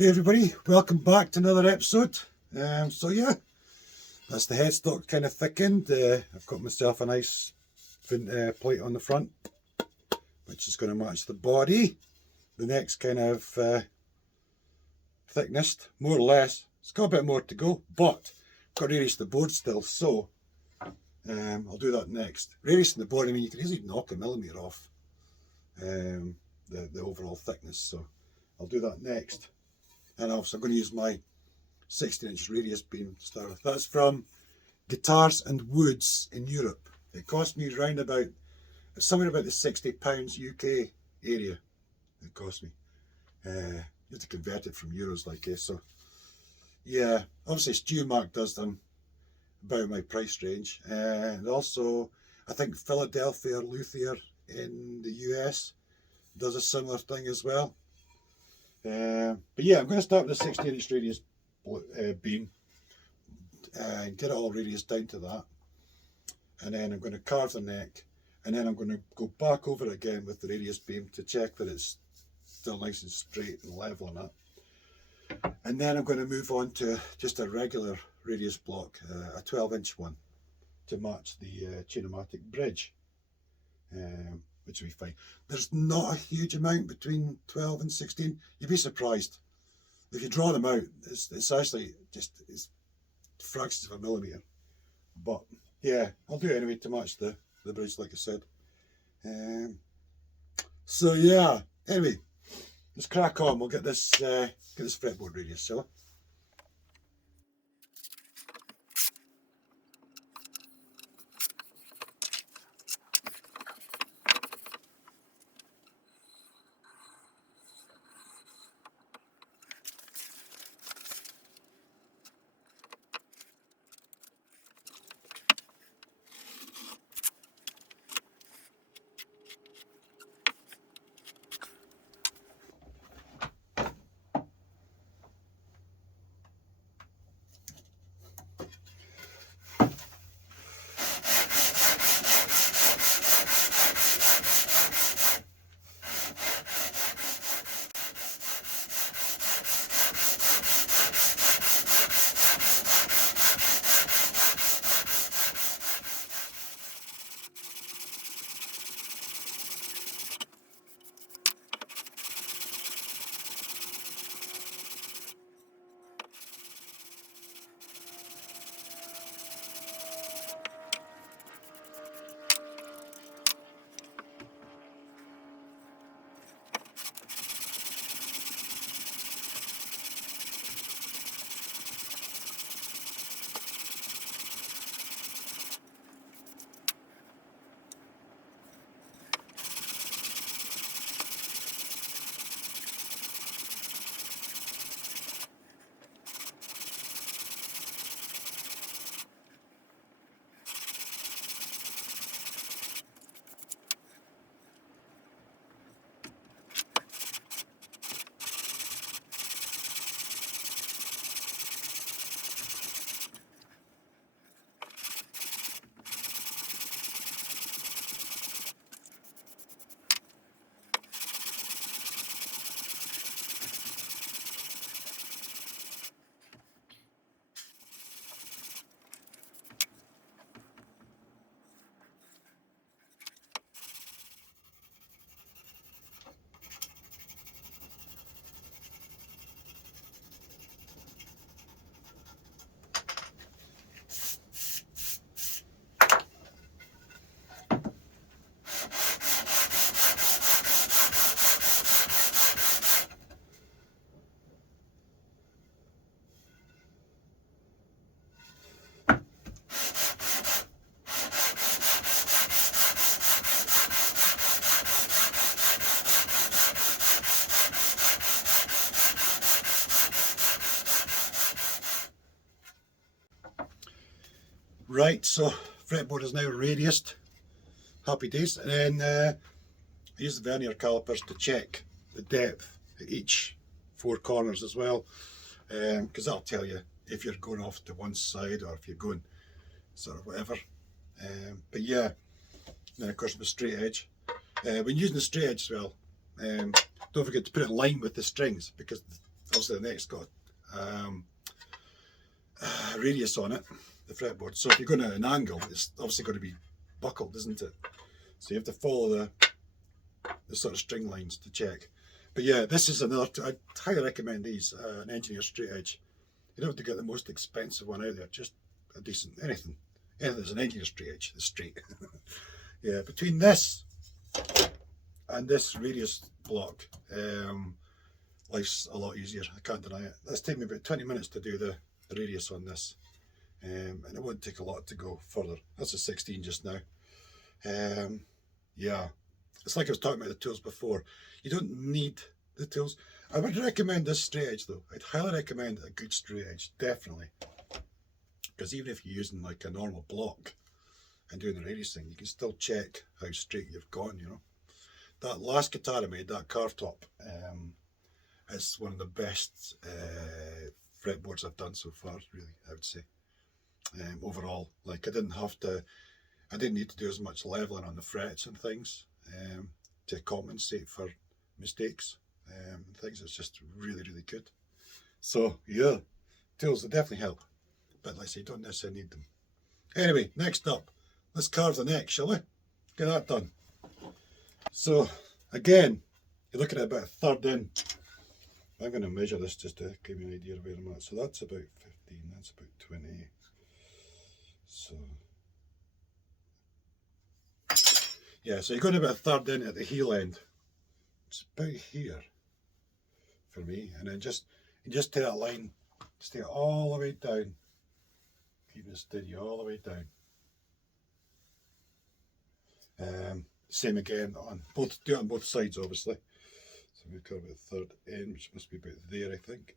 Hey everybody, welcome back to another episode. So yeah, that's the headstock kind of thickened. I've got myself a nice plate on the front, which is going to match the body. The next kind of thickness, more or less. It's got a bit more to go, but I've got to release the board still, so I'll do that next. Releasing the board, I mean, you can easily knock a millimetre off the overall thickness, so I'll do that next. And also I'm going to use my 16-inch radius beam to start with. That's from Guitars and Woods in Europe. It cost me round about, somewhere about the £60 UK area it cost me. You have to convert it from euros like this, so yeah, obviously Stu Mark does them about my price range. And also I think Philadelphia Luthier in the US does a similar thing as well. But yeah, I'm going to start with a 16-inch radius beam and get it all radius down to that, and then I'm going to carve the neck, and then I'm going to go back over it again with the radius beam to check that it's still nice and straight and level and that. And then I'm going to move on to just a regular radius block, a 12-inch one, to match the chain-o-matic bridge, which will be fine. There's not a huge amount between 12 and 16. You'd be surprised. If you draw them out, it's actually just fractions of a millimetre. But yeah, I'll do it anyway to match the bridge, like I said. So yeah, anyway, let's crack on. We'll get this fretboard radius, shall we? Right, so fretboard is now radiused. Happy days. And then I use the vernier calipers to check the depth at each four corners as well, because that'll tell you if you're going off to one side or if you're going sort of whatever. But yeah, then of course the straight edge. When using the straight edge as well, don't forget to put it in line with the strings, because obviously the neck's got a radius on it, the fretboard. So if you're going at an angle, it's obviously going to be buckled, isn't it? So you have to follow the sort of string lines to check. But yeah, this is another, I highly recommend these, an engineer straight edge. You don't have to get the most expensive one out there, just a decent, anything that's an engineer straight edge, the straight. Yeah, between this and this radius block, life's a lot easier, I can't deny it. That's taken me about 20 minutes to do the radius on this, and it won't take a lot to go further. That's a 16 just now. Yeah, it's like I was talking about the tools before. You don't need the tools. I would recommend this straight edge though. I'd highly recommend a good straight edge, definitely. Because even if you're using like a normal block and doing the radius thing, you can still check how straight you've gone, you know. That last guitar I made, that carve top, is one of the best fretboards I've done so far, really, I would say. Overall, like I didn't need to do as much leveling on the frets and things to compensate for mistakes and things. It's just really, really good. So yeah, tools will definitely help, but like I say, you don't necessarily need them. Anyway, next up, let's carve the neck, shall we? Get that done. So again, you're looking at about a third in. I'm going to measure this just to give you an idea of where I'm at. So that's about 15, that's about 20. So yeah, so you're going about a third in at the heel end. It's about here for me, and then just take that line, just take it all the way down, keeping it steady all the way down. Same again on both, do it on both sides obviously. So we've got about a third in, which must be about there, I think.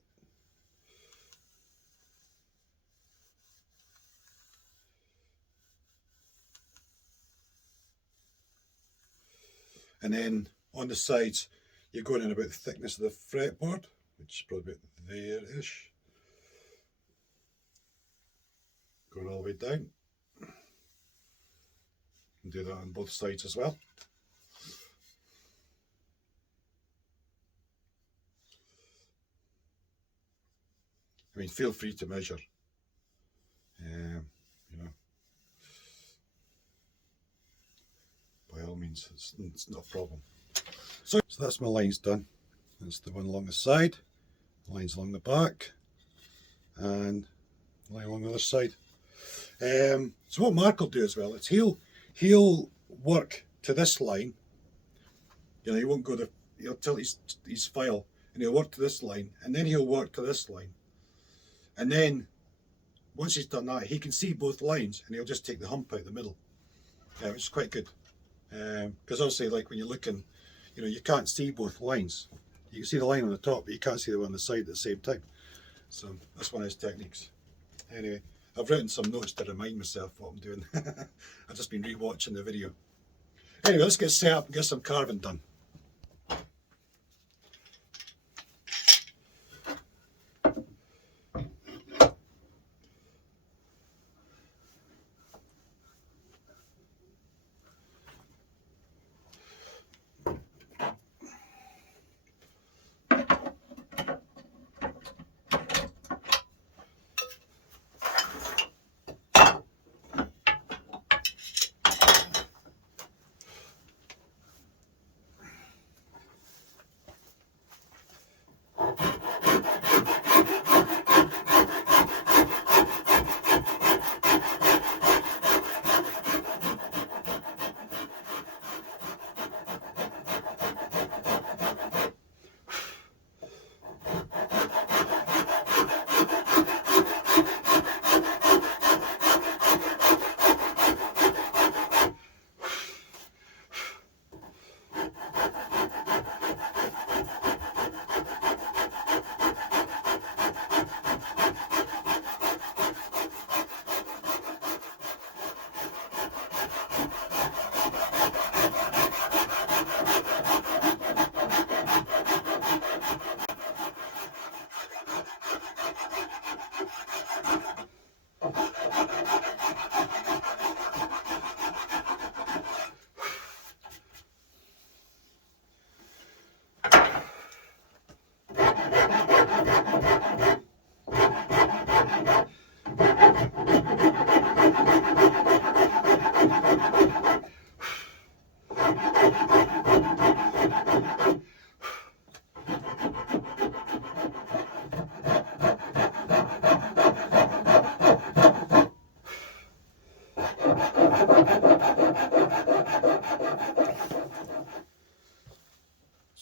And then on the sides, you're going in about the thickness of the fretboard, which is probably about there-ish. Going all the way down. And do that on both sides as well. I mean, feel free to measure. You know, by all means, it's not a problem. So that's my lines done. That's the one along the side, lines along the back, and line along the other side. So what Mark will do as well is he'll work to this line. You know, he won't go to, he'll tilt his file and he'll work to this line, and then he'll work to this line. And then once he's done that, he can see both lines and he'll just take the hump out the middle, which is quite good. Because obviously, like when you're looking, you know, you can't see both lines. You can see the line on the top, but you can't see the one on the side at the same time. So that's one of his techniques. Anyway, I've written some notes to remind myself what I'm doing. I've just been re-watching the video. Anyway, let's get set up and get some carving done.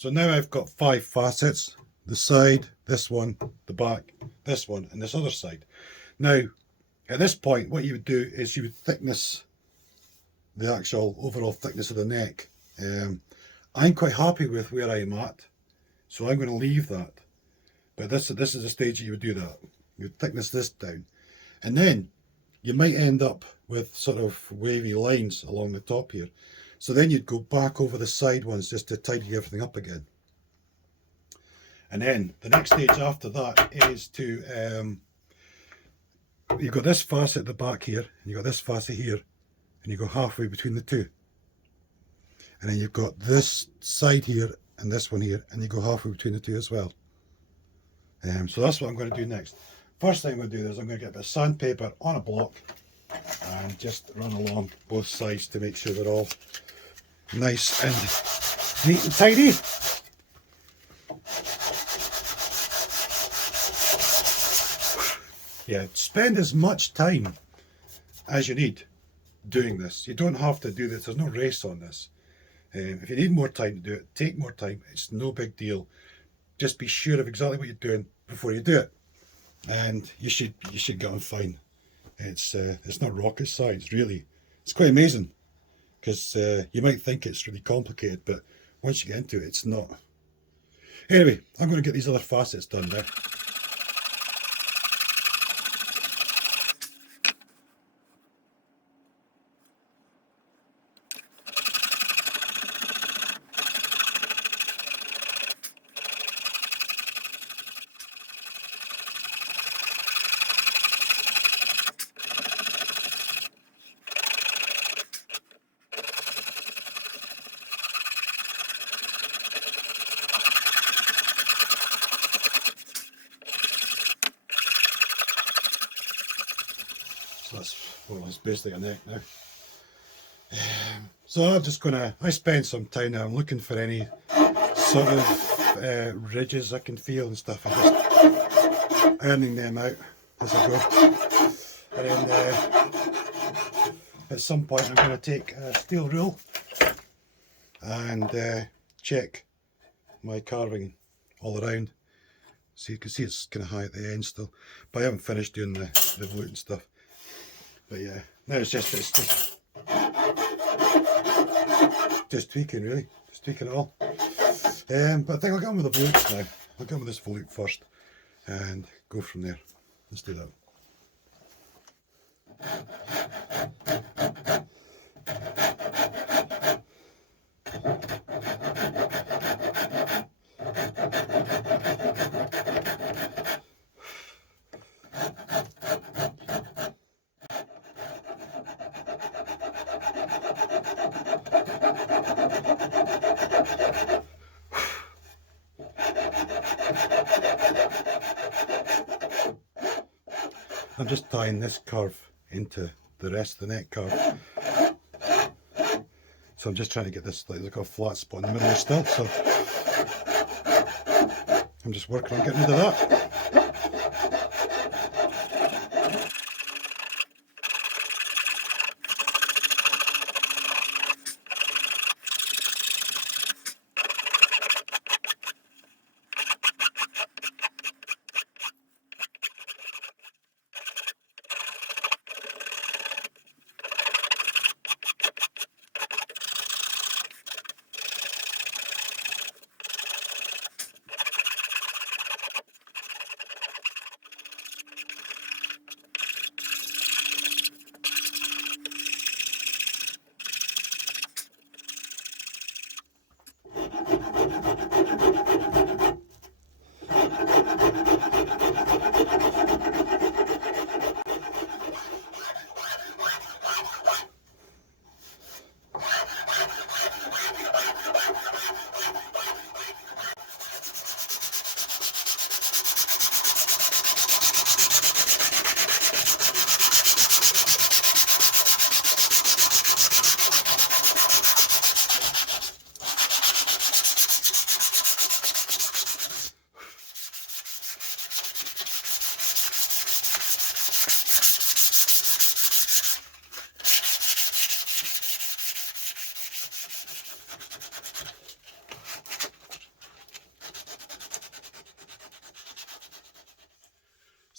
So now I've got 5 facets, the side, this one, the back, this one, and this other side. Now, at this point, what you would do is you would thickness the actual overall thickness of the neck. I'm quite happy with where I am at, so I'm going to leave that. But this is the stage that you would do that. You would thickness this down. And then you might end up with sort of wavy lines along the top here. So then you'd go back over the side ones just to tidy everything up again. And then the next stage after that is to, you've got this facet at the back here, and you've got this facet here, and you go halfway between the two. And then you've got this side here and this one here, and you go halfway between the two as well. So that's what I'm going to do next. First thing I'm going to do is I'm going to get a bit of sandpaper on a block and just run along both sides to make sure they're all nice and neat and tidy. Yeah, spend as much time as you need doing this. You don't have to do this, there's no race on this. If you need more time to do it, take more time. It's no big deal. Just be sure of exactly what you're doing before you do it, and you should get on fine. It's not rocket science, really. It's quite amazing, because you might think it's really complicated, but once you get into it, it's not. Anyway, I'm going to get these other facets done now. So that's well, it's basically a neck now. So I'm just gonna, I spend some time now, I'm looking for any sort of ridges I can feel and stuff, and just ironing them out as I go. And then at some point I'm going to take a steel rule and check my carving all around. So you can see it's kind of high at the end still, but I haven't finished doing the volute and stuff. But yeah, now it's just tweaking, really, just tweaking it all. But I think I'll get on with the volutes now. I'll get on with this volute first and go from there. Let's do that. I'm just tying this curve into the rest of the neck curve. So I'm just trying to get this like a flat spot in the middle still. So I'm just working on getting rid of that.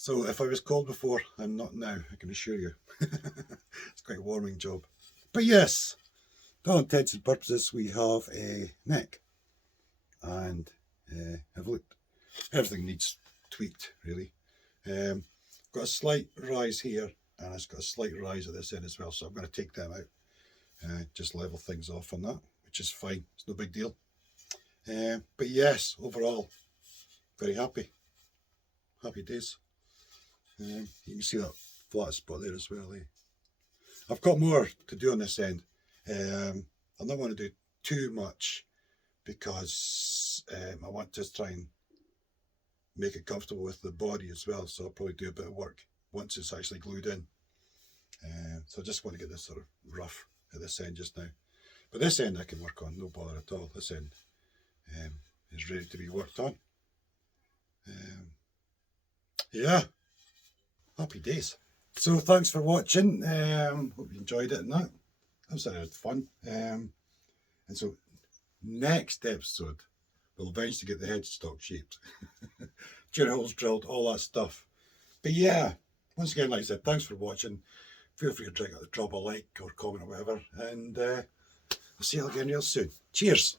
So if I was cold before, I'm not now, I can assure you. It's quite a warming job. But yes, to all intents and purposes, we have a neck. And I've looked, everything needs tweaked really. Got a slight rise here, and it's got a slight rise at this end as well, so I'm going to take them out, just level things off on that, which is fine, it's no big deal. But yes, overall, very happy days. You can see that flat spot there as well. I've got more to do on this end. I'm not going to do too much because I want to try and make it comfortable with the body as well, so I'll probably do a bit of work once it's actually glued in. So I just want to get this sort of rough at this end just now. But this end I can work on, no bother at all. This end is ready to be worked on. Yeah, happy days. So thanks for watching. Hope you enjoyed it and that. That was a lot of fun. And so next episode we'll eventually get the headstock shaped. Tuna holes drilled, all that stuff. But yeah, once again, like I said, thanks for watching. Feel free to drop a like or comment or whatever. And I'll see you again real soon. Cheers.